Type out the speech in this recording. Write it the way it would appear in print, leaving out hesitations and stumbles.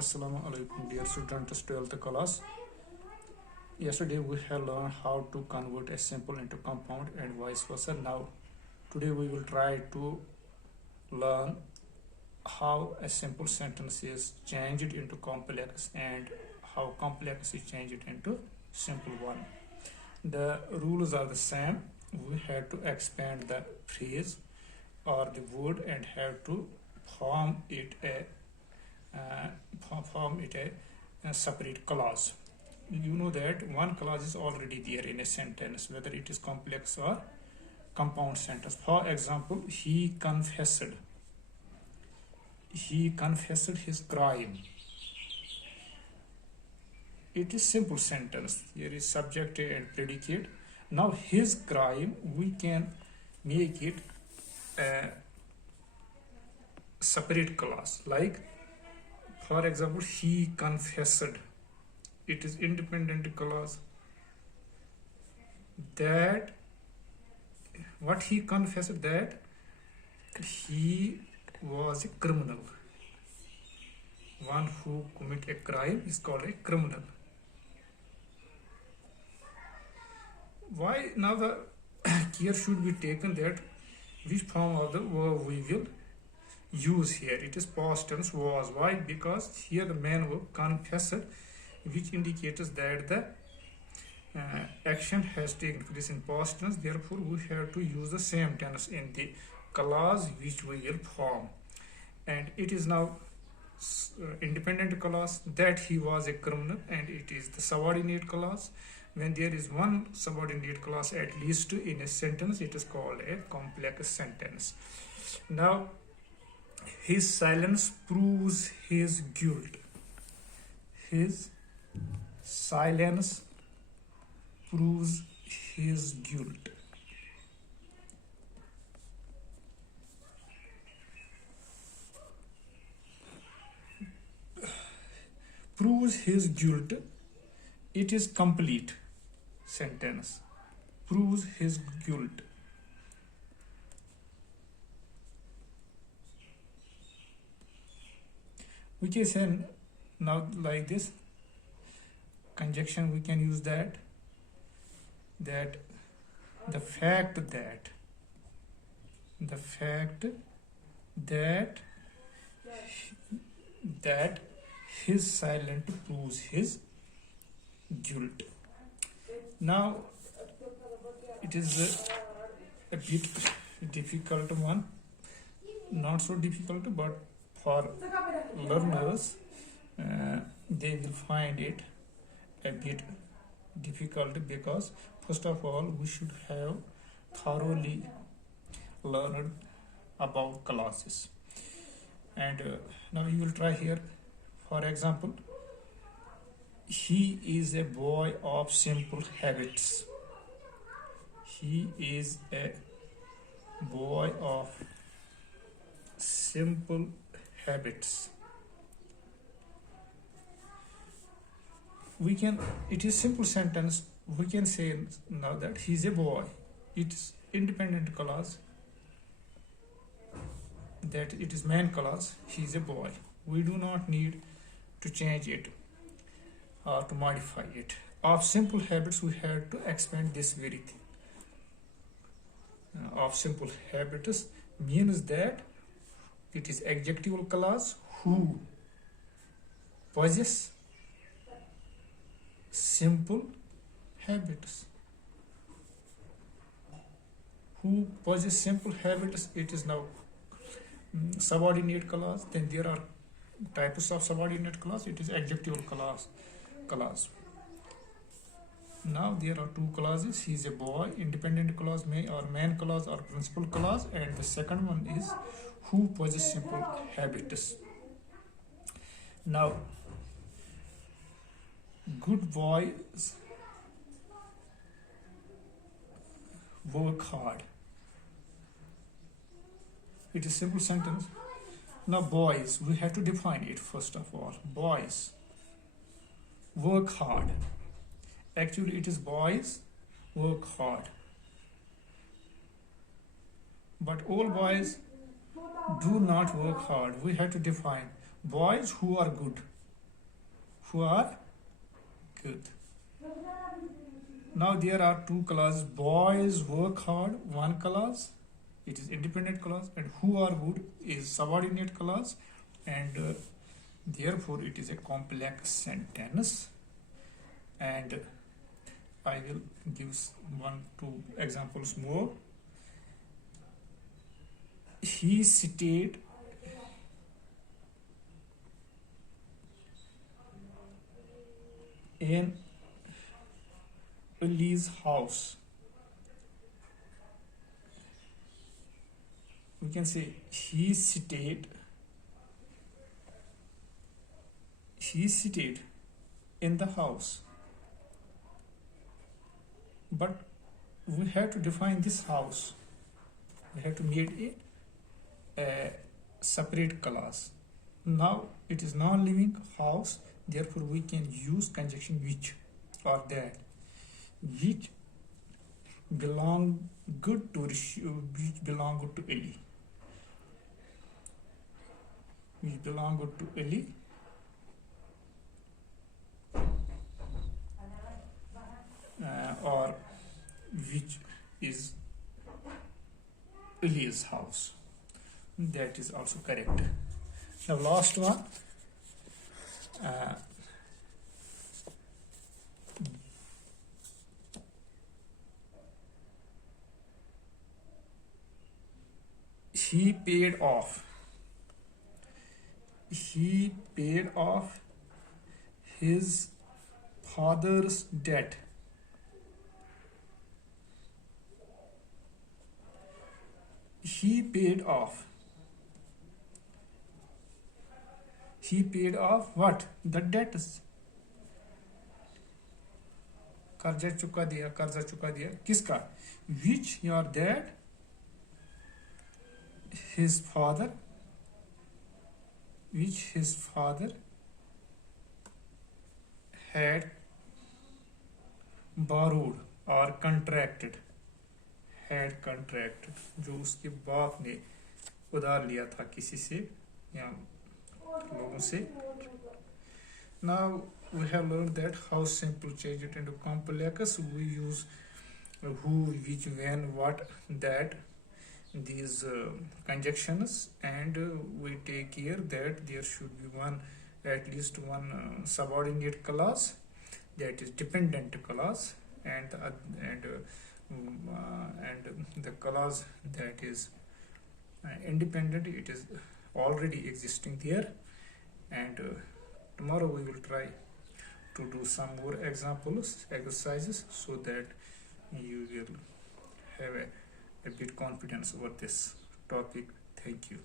Assalamu alaikum, dear students, 12th class. Yesterday we have learned how to convert a simple into compound and vice versa. Now, today we will try to learn how a simple sentence is changed into complex and how complex is changed into simple one. The rules are the same. We have to expand the phrase or the word and have to form it a separate clause. You know that one clause is already there in a sentence, whether it is complex or compound sentence. For example, he confessed his crime. It is simple sentence. Here is subject and predicate. Now his crime, we can make it a separate clause, like for example, he confessed. It is independent clause. That what he confessed, that he was a criminal. One who commit a crime is called a criminal. Why now the care should be taken that which form of the verb we will use here. It is past tense was. Why? Because here the man verb confessed, which indicates that the action has taken place in past tense. Therefore, we have to use the same tense in the clause which we will form. And it is now independent clause, that he was a criminal, and it is the subordinate clause. When there is one subordinate clause at least in a sentence, it is called a complex sentence. Now, his silence proves his guilt. His silence proves his guilt. Proves his guilt. It is complete sentence. Proves his guilt. We can say now like this conjunction, we can use that the fact that his silence proves his guilt. Now it is a bit difficult one, not so difficult, but for learners they will find it a bit difficult, because first of all we should have thoroughly learned about classes. And now you will try here. For example, he is a boy of simple habits. He is a boy of simple habits. We can, it is simple sentence. We can say now that he is a boy. It's independent clause. That it is man clause. He is a boy. We do not need to change it or to modify it. Of simple habits, we have to expand this very thing. Of simple habits means that it is adjective clause who possess simple habits. Who possess simple habits, it is now subordinate clause. Then there are types of subordinate clause. It is adjective clause. Now there are two clauses. He is a boy, independent clause, may or man clause or principal clause, and the second one is who possess simple habits. Now, good boys work hard. It is simple sentence. Now boys, we have to define it first of all. Boys work hard. Actually it is boys work hard. But all boys do not work hard. We have to define boys who are good. who are good. Now there are two clauses. Boys work hard, one clause, it is independent clause, and who are good is subordinate clause, and therefore it is a complex sentence. And I will give two examples more. He stayed in Ali's house. We can say he stayed in the house. But we have to define this house. We have to make it a separate class. Now it is non-living house, therefore we can use conjunction which or that, which belong good to which belong to Eli, which belong to Eli, or which is Eli's house. That is also correct. The last one, he paid off his father's debt. He paid off what? The debts. कर्जा चुका दिया किसका? Which your dad, his father had borrowed or contracted, जो उसके बाप ने उधार लिया था किसी से या लोगों से. Now we have learned that how simple change it into complex. We use who, which, when, what, that, these conjunctions, and we take care that there should be at least one subordinate clause, that is dependent clause, and the clause that is independent, it is already existing there. And tomorrow we will try to do some more exercises, so that you will have a bit confidence over this topic. Thank you.